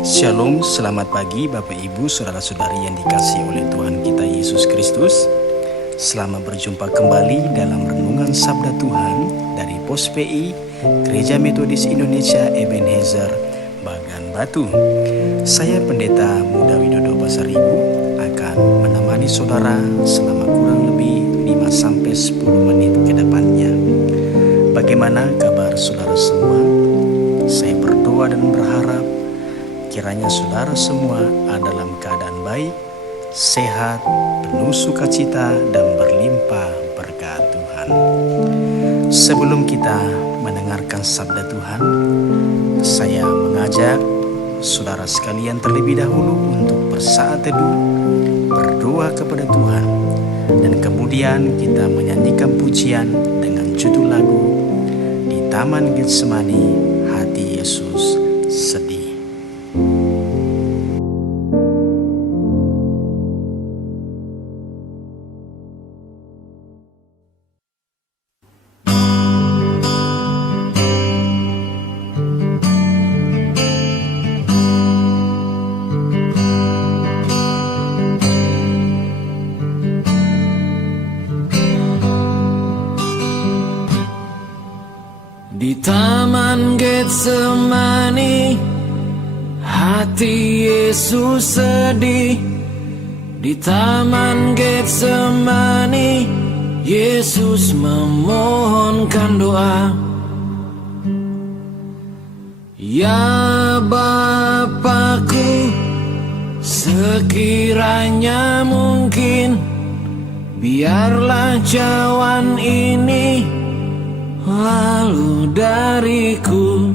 Shalom, selamat pagi Bapak Ibu, Saudara-saudari yang dikasihi oleh Tuhan kita Yesus Kristus. Selamat berjumpa kembali dalam Renungan Sabda Tuhan dari Pos PI Gereja Metodis Indonesia Ebenezer Bagan Batu. Saya Pendeta Muda Widodo Basaribu akan menemani saudara selama kurang lebih 5-10 menit ke depannya. Bagaimana kabar saudara semua? Saya berdoa dan berharap kiranya saudara semua ada dalam keadaan baik, sehat, penuh sukacita, dan berlimpah berkat Tuhan. Sebelum kita mendengarkan sabda Tuhan, saya mengajak saudara sekalian terlebih dahulu untuk bersaat teduh, berdoa kepada Tuhan, dan kemudian kita menyanyikan pujian dengan judul lagu Di Taman Getsemani Hati Yesus Sedih. Di Taman Getsemani hati Yesus sedih. Di Taman Getsemani Yesus memohonkan doa. Ya Bapakku, sekiranya mungkin, biarlah cawan ini lalu dariku,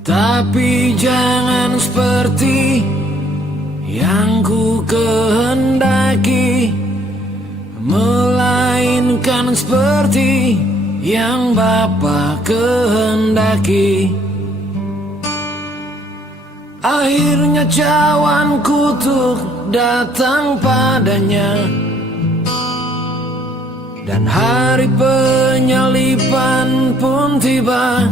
tapi jangan seperti yang ku kehendaki, melainkan seperti yang Bapa kehendaki. Akhirnya cawan kutuk datang padanya, dan hari penyalipan pun tiba.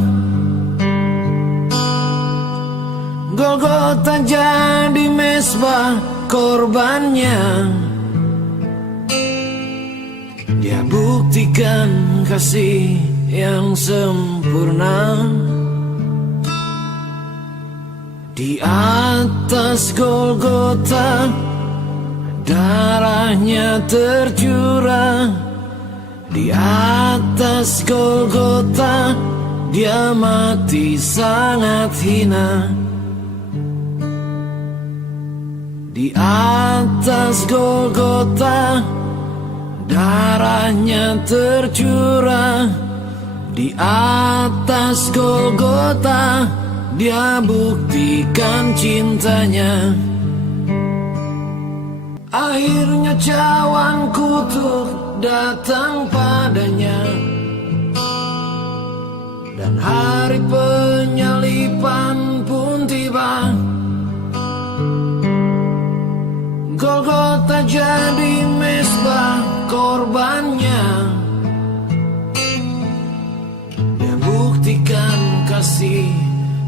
Golgota jadi mezbah korbannya. Dia buktikan kasih yang sempurna. Di atas Golgota darahnya tercurah. Di atas Golgota dia mati sangat hina. Di atas Golgota darahnya tercurah. Di atas Golgota dia buktikan cintanya. Akhirnya cawan kutuk datang padanya, dan hari penyalipan pun tiba. Golgota jadi mezbah korbannya. Dia buktikan kasih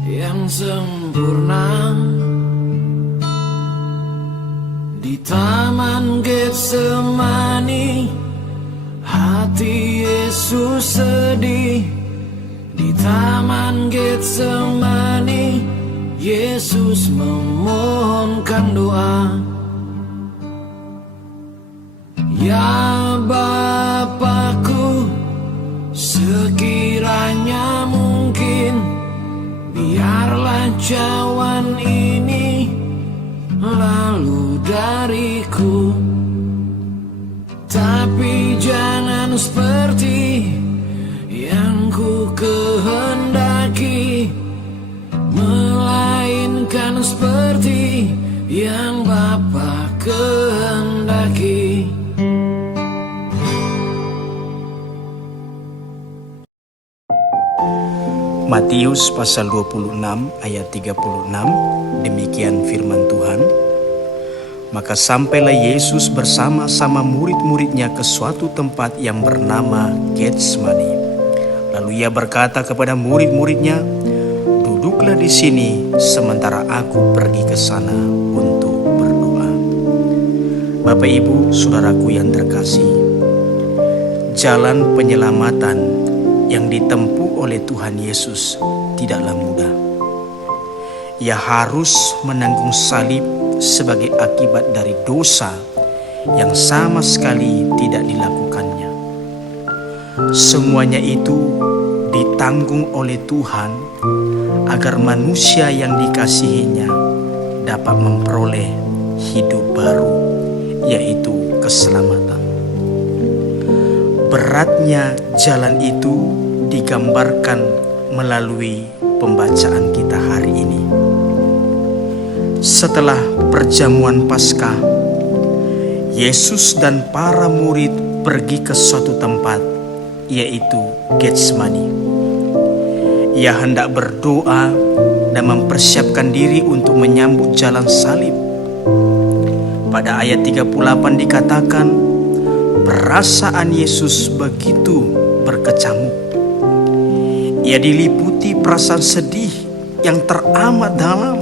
yang sempurna. Di Taman Getsemani hati Yesus sedih. Di Taman Getsemani Yesus memohonkan doa. Ya Bapakku, sekiranya mungkin, biarlah cawan ini lalu dariku, tapi jangan seperti yang ku kehendaki, melainkan seperti yang Bapa kehendaki. Matius pasal 26 ayat 36, demikian firman Tuhan. Maka sampailah Yesus bersama-sama murid-muridnya ke suatu tempat yang bernama Getsemani. Lalu ia berkata kepada murid-muridnya, duduklah di sini sementara aku pergi ke sana untuk berdoa. Bapak, Ibu, saudaraku yang terkasih, jalan penyelamatan yang ditempuh oleh Tuhan Yesus tidaklah mudah. Ia harus menanggung salib sebagai akibat dari dosa yang sama sekali tidak dilakukannya. Semuanya itu ditanggung oleh Tuhan agar manusia yang dikasihinya dapat memperoleh hidup baru, yaitu keselamatan. Beratnya jalan itu digambarkan melalui pembacaan kita hari ini. Setelah perjamuan Paskah, Yesus dan para murid pergi ke suatu tempat, yaitu Getsemani. Ia hendak berdoa dan mempersiapkan diri untuk menyambut jalan salib. Pada ayat 38 dikatakan, perasaan Yesus begitu berkecamuk. Ia diliputi perasaan sedih yang teramat dalam.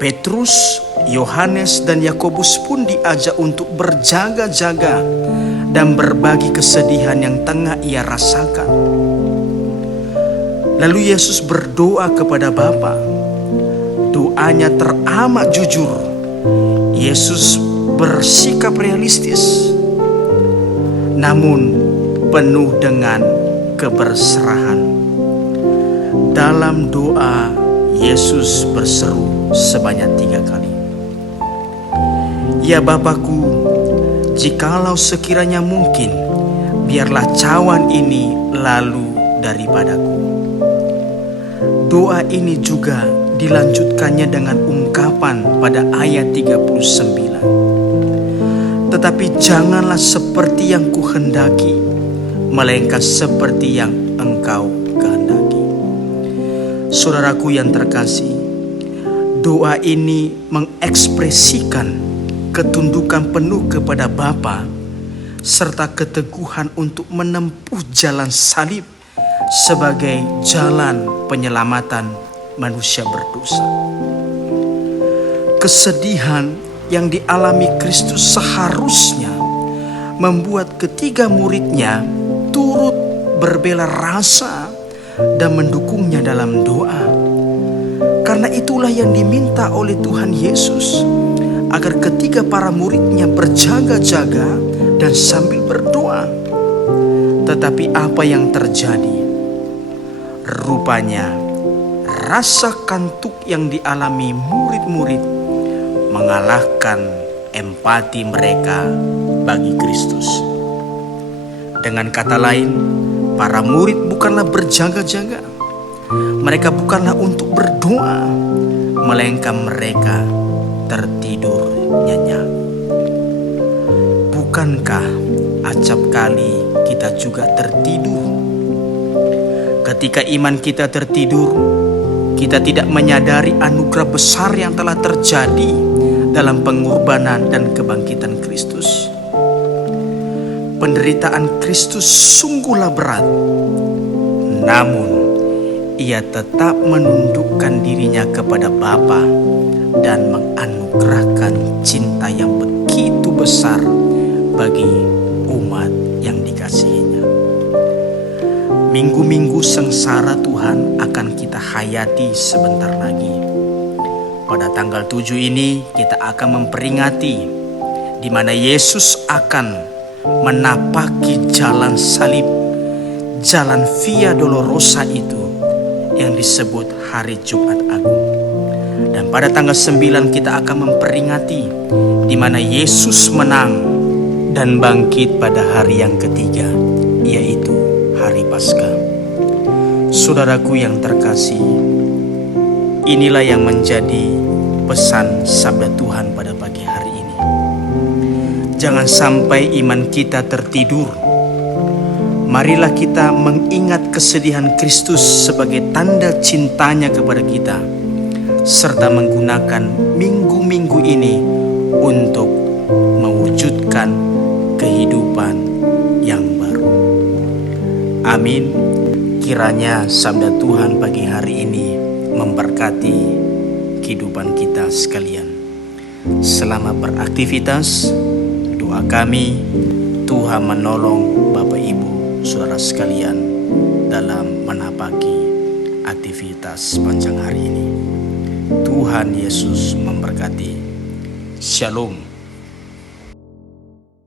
Petrus, Yohanes, dan Yakobus pun diajak untuk berjaga-jaga dan berbagi kesedihan yang tengah ia rasakan. Lalu Yesus berdoa kepada Bapa. Doanya teramat jujur. Yesus bersikap realistis, namun penuh dengan keberserahan. Dalam doa, Yesus berseru sebanyak 3 kali. Ya Bapakku, jikalau sekiranya mungkin, biarlah cawan ini lalu daripadaku. Doa ini juga dilanjutkannya dengan ungkapan pada ayat 39. Tetapi janganlah seperti yang kuhendaki, melainkan seperti yang Engkau kehendaki. Saudaraku yang terkasih, doa ini mengekspresikan ketundukan penuh kepada Bapa serta keteguhan untuk menempuh jalan salib sebagai jalan penyelamatan manusia berdosa. Kesedihan yang dialami Kristus seharusnya membuat ketiga muridnya turut berbela rasa dan mendukungnya dalam doa. Karena itulah yang diminta oleh Tuhan Yesus, agar ketiga para muridnya berjaga-jaga dan sambil berdoa. Tetapi apa yang terjadi? Rupanya rasa kantuk yang dialami murid-murid mengalahkan empati mereka bagi Kristus. Dengan kata lain, para murid bukanlah berjaga-jaga. Mereka bukanlah untuk berdoa, melainkan mereka tertidur nyenyak. Bukankah acap kali kita juga tertidur? Ketika iman kita tertidur, kita tidak menyadari anugerah besar yang telah terjadi dalam pengorbanan dan kebangkitan Kristus. Penderitaan Kristus sungguhlah berat, namun ia tetap menundukkan dirinya kepada Bapa dan menganugerahkan cinta yang begitu besar bagi umat yang dikasihinya. Minggu-minggu sengsara Tuhan akan kita hayati sebentar lagi. Pada tanggal 7 ini kita akan memperingati di mana Yesus akan menapaki jalan salib, jalan Via Dolorosa itu yang disebut hari Jumat Agung. Dan pada tanggal 9 kita akan memperingati di mana Yesus menang dan bangkit pada hari yang ketiga, yaitu hari Paskah. Saudaraku yang terkasih, inilah yang menjadi pesan sabda Tuhan pada pagi hari ini. Jangan sampai iman kita tertidur. Marilah kita mengingat kesedihan Kristus sebagai tanda cintanya kepada kita, serta menggunakan minggu-minggu ini untuk mewujudkan kehidupan yang baru. Amin. Kiranya sabda Tuhan pagi hari memberkati kehidupan kita sekalian. Selamat beraktivitas. Doa kami, Tuhan menolong Bapak Ibu Saudara sekalian dalam menapaki aktivitas panjang hari ini. Tuhan Yesus memberkati. Shalom.